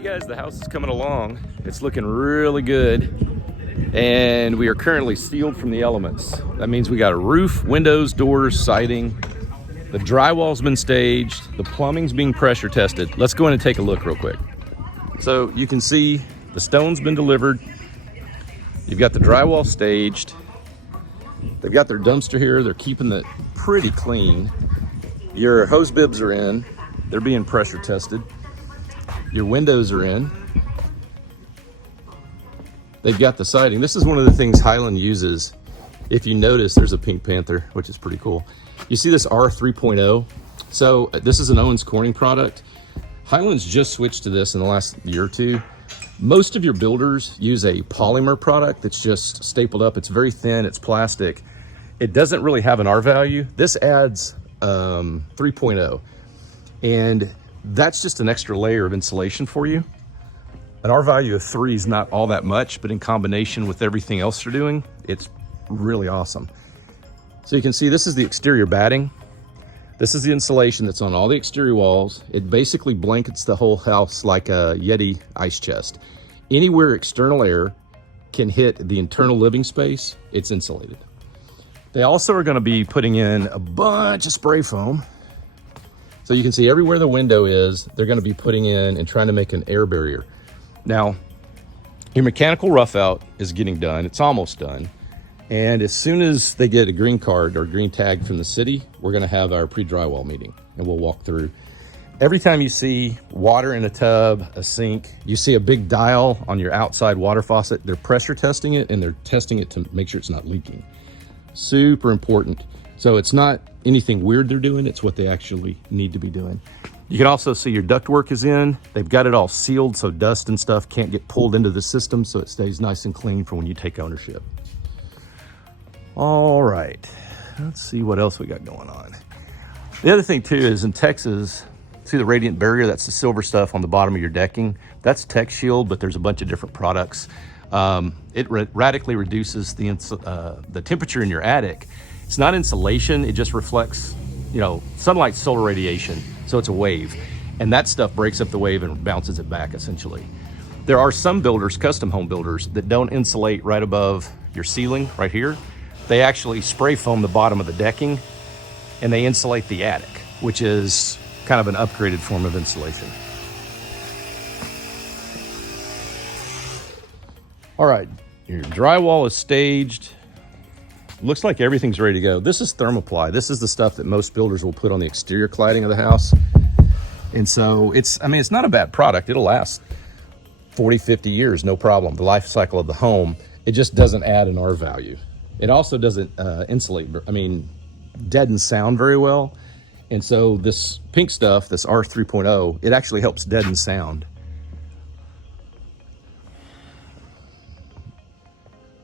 Hey guys, the house is coming along. It's looking really good. And we are currently sealed from the elements. That means we got a roof, windows, doors, siding. The drywall's been staged. The plumbing's being pressure tested. Let's go in and take a look real quick. So you can see the stone's been delivered. You've got the drywall staged. They've got their dumpster here. They're keeping it pretty clean. Your hose bibs are in. They're being pressure tested. Your windows are in. They've got the siding. This is one of the things Highland uses. If you notice, there's a Pink Panther, which is pretty cool. You see this R3.0? So this is an Owens Corning product. Highland's just switched to this in the last year or two. Most of your builders use a polymer product that's just stapled up. It's very thin, it's plastic. It doesn't really have an R value. This adds 3.0. And that's just an extra layer of insulation for you. An R value of 3 is not all that much, but in combination with everything else you're doing, it's really awesome. So you can see this is the exterior batting. This is the insulation that's on all the exterior walls. It basically blankets the whole house like a Yeti ice chest. Anywhere external air can hit the internal living space, it's insulated. They also are going to be putting in a bunch of spray foam. So you can see everywhere the window is, they're going to be putting in and trying to make an air barrier. Now, your mechanical rough out is getting done. It's almost done. And as soon as they get a green card or green tag from the city, we're going to have our pre-drywall meeting and we'll walk through. Every time you see water in a tub, a sink, you see a big dial on your outside water faucet, they're pressure testing it and they're testing it to make sure it's not leaking. Super important. So it's not anything weird they're doing, it's what they actually need to be doing. You can also see your ductwork is in. They've got it all sealed so dust and stuff can't get pulled into the system, so it stays nice and clean for when you take ownership. All right, let's see what else we got going on. The other thing too is in Texas, see the radiant barrier, that's the silver stuff on the bottom of your decking. That's Tech Shield, but there's a bunch of different products. It radically reduces the temperature in your attic. It's not insulation, it just reflects, sunlight, solar radiation, so it's a wave. And that stuff breaks up the wave and bounces it back, essentially. There are some builders, custom home builders, that don't insulate right above your ceiling, right here. They actually spray foam the bottom of the decking, and they insulate the attic, which is kind of an upgraded form of insulation. All right, your drywall is staged. Looks like everything's ready to go. This is Thermoply. This is the stuff that most builders will put on the exterior cladding of the house. And so it's not a bad product. It'll last 40, 50 years, no problem. The life cycle of the home, it just doesn't add an R value. It also doesn't deaden sound very well. And so this pink stuff, this R3.0, it actually helps deaden sound.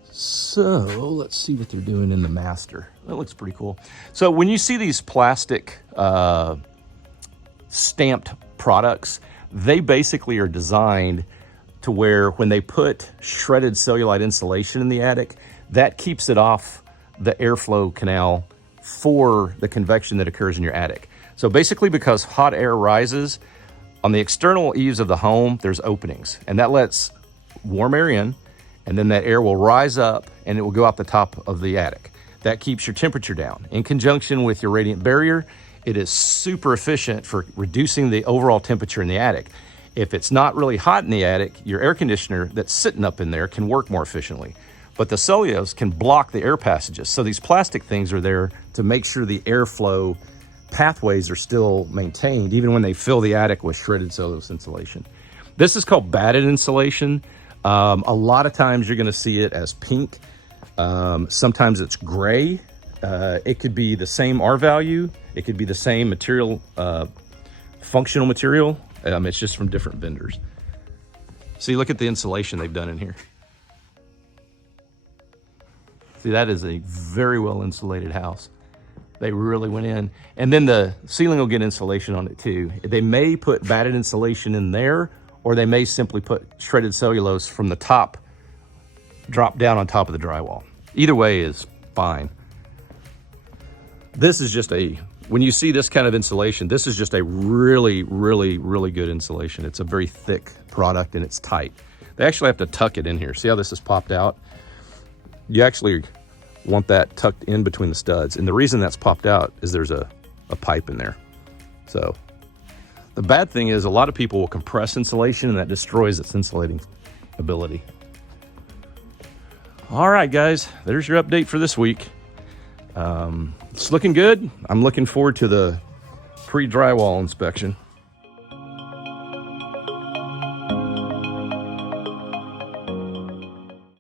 So let's see what they're doing in the master. That looks pretty cool. So when you see these plastic stamped products, they basically are designed to where when they put shredded cellulite insulation in the attic, that keeps it off the airflow canal for the convection that occurs in your attic. So basically, because hot air rises, on the external eaves of the home, there's openings, and that lets warm air in, and then that air will rise up and it will go out the top of the attic. That keeps your temperature down. In conjunction with your radiant barrier, it is super efficient for reducing the overall temperature in the attic. If it's not really hot in the attic, your air conditioner that's sitting up in there can work more efficiently. But the cellulose can block the air passages. So these plastic things are there to make sure the airflow pathways are still maintained, even when they fill the attic with shredded cellulose insulation. This is called batted insulation. A lot of times you're gonna see it as pink. Sometimes it's gray. It could be the same R value. It could be the same material, functional material. It's just from different vendors. See, look at the insulation they've done in here. See, that is a very well insulated house. They really went in. And then the ceiling will get insulation on it too. They may put batted insulation in there, or they may simply put shredded cellulose from the top, drop down on top of the drywall. Either way is fine. This is just a when you see this kind of insulation, this is just a really, really, really good insulation. It's a very thick product and it's tight. They actually have to tuck it in here. See how this is popped out? You actually want that tucked in between the studs. And the reason that's popped out is there's a pipe in there. So the bad thing is a lot of people will compress insulation and that destroys its insulating ability. All right, guys, there's your update for this week. It's looking good. I'm looking forward to the pre-drywall inspection.